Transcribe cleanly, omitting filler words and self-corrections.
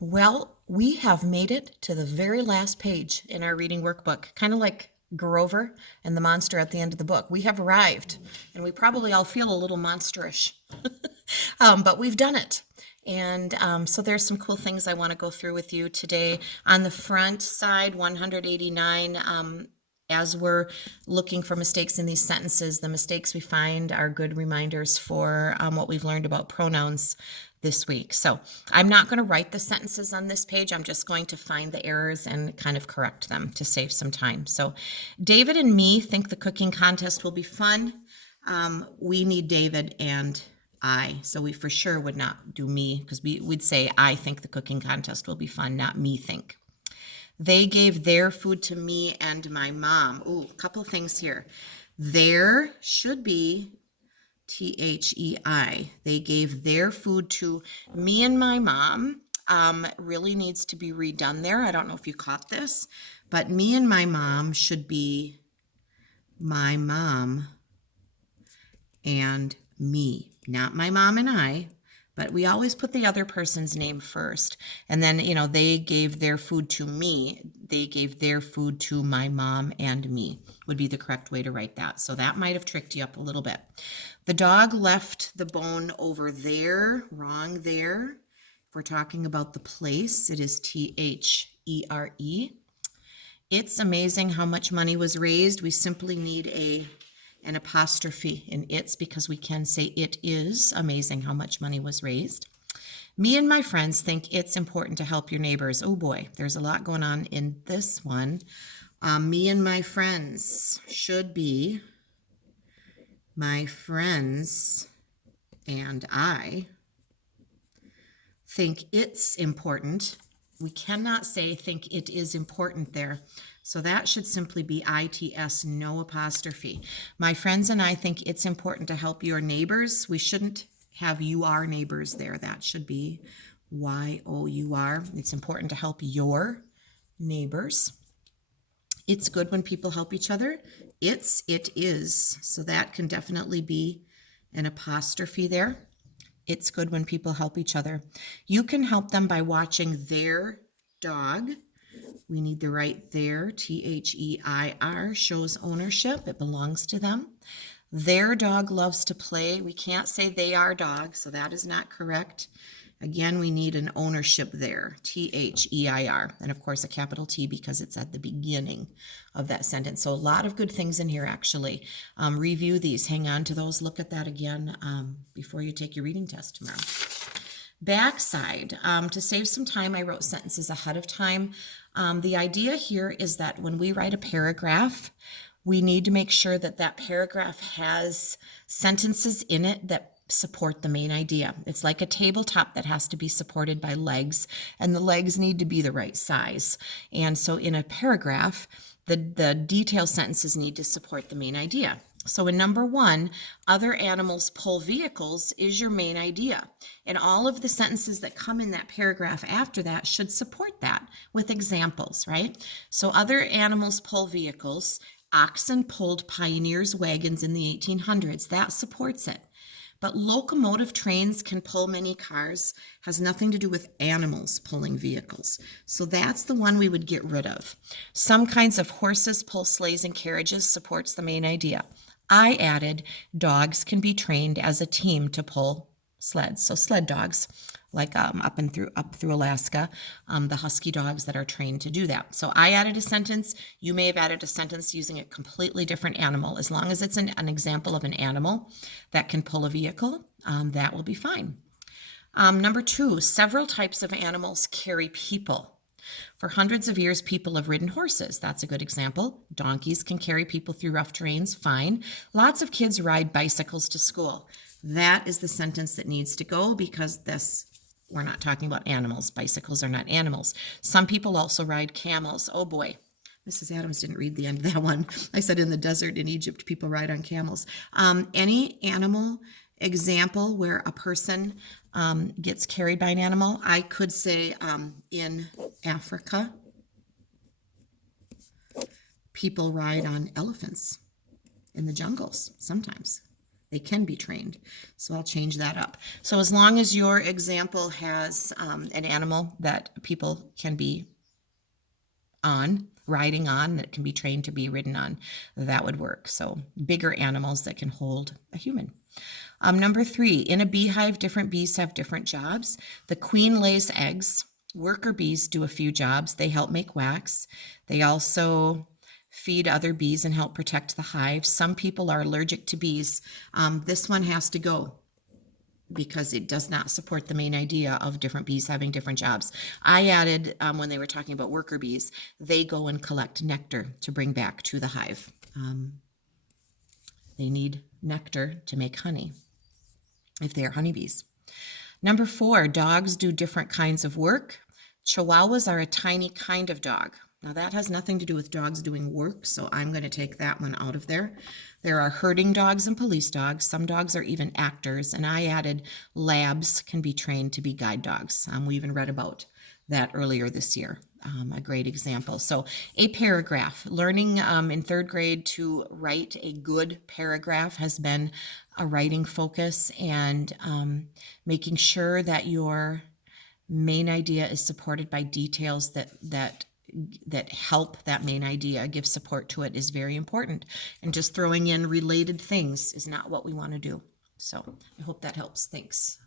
Well, we have made it to the very last page in our reading workbook, kind of like Grover and the monster at the end of the book. We have arrived, and we probably all feel a little monsterish, but we've done it. And so there's some cool things I want to go through with you today. On the front side, 189, as we're looking for mistakes in these sentences, the mistakes we find are good reminders for what we've learned about pronouns this week. So I'm not going to write the sentences on this page. I'm just going to find the errors and kind of correct them to save some time. So David and me think the cooking contest will be fun. We need David and I. So we for sure would not do me because we'd say, I think the cooking contest will be fun, not me think. They gave their food to me and my mom. Ooh, a couple things here. There should be THEI. They gave their food to me and my mom. Really needs to be redone there. I don't know if you caught this, but me and my mom should be my mom and me, not my mom and I, but we always put the other person's name first. And then, they gave their food to me. They gave their food to my mom and me would be the correct way to write that. So that might have tricked you up a little bit. The dog left the bone over there. Wrong there. If we're talking about the place, it is THERE. It's amazing how much money was raised. We simply need an apostrophe in it's because we can say it is amazing how much money was raised. Me and my friends think it's important to help your neighbors. Oh boy, there's a lot going on in this one. Me and my friends should be my friends and I think it's important. We cannot say think it is important there. So that should simply be ITS, no apostrophe. My friends and I think it's important to help your neighbors. We shouldn't have you are neighbors there. That should be YOUR. It's important to help your neighbors. It's good when people help each other. It is. So that can definitely be an apostrophe there. It's good when people help each other. You can help them by watching their dog. We need the right there. THEIR shows ownership. It belongs to them. Their dog loves to play. We can't say they are dog, so that is not correct. Again, we need an ownership there, THEIR, and of course a capital T because it's at the beginning of that sentence. So a lot of good things in here, actually. Review these, hang on to those, look at that again before you take your reading test tomorrow. Backside, to save some time, I wrote sentences ahead of time. The idea here is that when we write a paragraph, we need to make sure that that paragraph has sentences in it that support the main idea. It's like a tabletop that has to be supported by legs, and the legs need to be the right size. And so in a paragraph, the detail sentences need to support the main idea. So in number 1, other animals pull vehicles is your main idea. And all of the sentences that come in that paragraph after that should support that with examples, right? So other animals pull vehicles. Oxen pulled pioneers' wagons in the 1800s. That supports it. But locomotive trains can pull many cars, has nothing to do with animals pulling vehicles. So that's the one we would get rid of. Some kinds of horses pull sleighs and carriages supports the main idea. I added dogs can be trained as a team to pull sleds. So sled dogs, like up through Alaska, the husky dogs that are trained to do that. So I added a sentence. You may have added a sentence using a completely different animal. As long as it's an example of an animal that can pull a vehicle, that will be fine. Number 2, several types of animals carry people. For hundreds of years, people have ridden horses. That's a good example. Donkeys can carry people through rough terrains. Fine. Lots of kids ride bicycles to school. That is the sentence that needs to go because we're not talking about animals. Bicycles are not animals. Some people also ride camels. Oh boy. Mrs. Adams didn't read the end of that one. I said in the desert in Egypt, people ride on camels. Any animal example where a person gets carried by an animal, I could say in Africa, people ride on elephants in the jungles sometimes. They can be trained. So I'll change that up. So as long as your example has an animal that people can be riding on, that can be trained to be ridden on, that would work. So bigger animals that can hold a human. Number 3, in a beehive, different bees have different jobs. The queen lays eggs. Worker bees do a few jobs. They help make wax. They also feed other bees and help protect the hive. Some people are allergic to bees. This one has to go because it does not support the main idea of different bees having different jobs. I added, when they were talking about worker bees, they go and collect nectar to bring back to the hive. They need nectar to make honey if they are honeybees. Number 4, dogs do different kinds of work. Chihuahuas are a tiny kind of dog. Now that has nothing to do with dogs doing work, so I'm going to take that one out of there. There are herding dogs and police dogs. Some dogs are even actors, and I added labs can be trained to be guide dogs. We even read about that earlier this year. A great example. So a paragraph, learning in 3rd grade to write a good paragraph has been a writing focus, and making sure that your main idea is supported by details that help that main idea, give support to it, is very important. And just throwing in related things is not what we want to do. So I hope that helps. Thanks.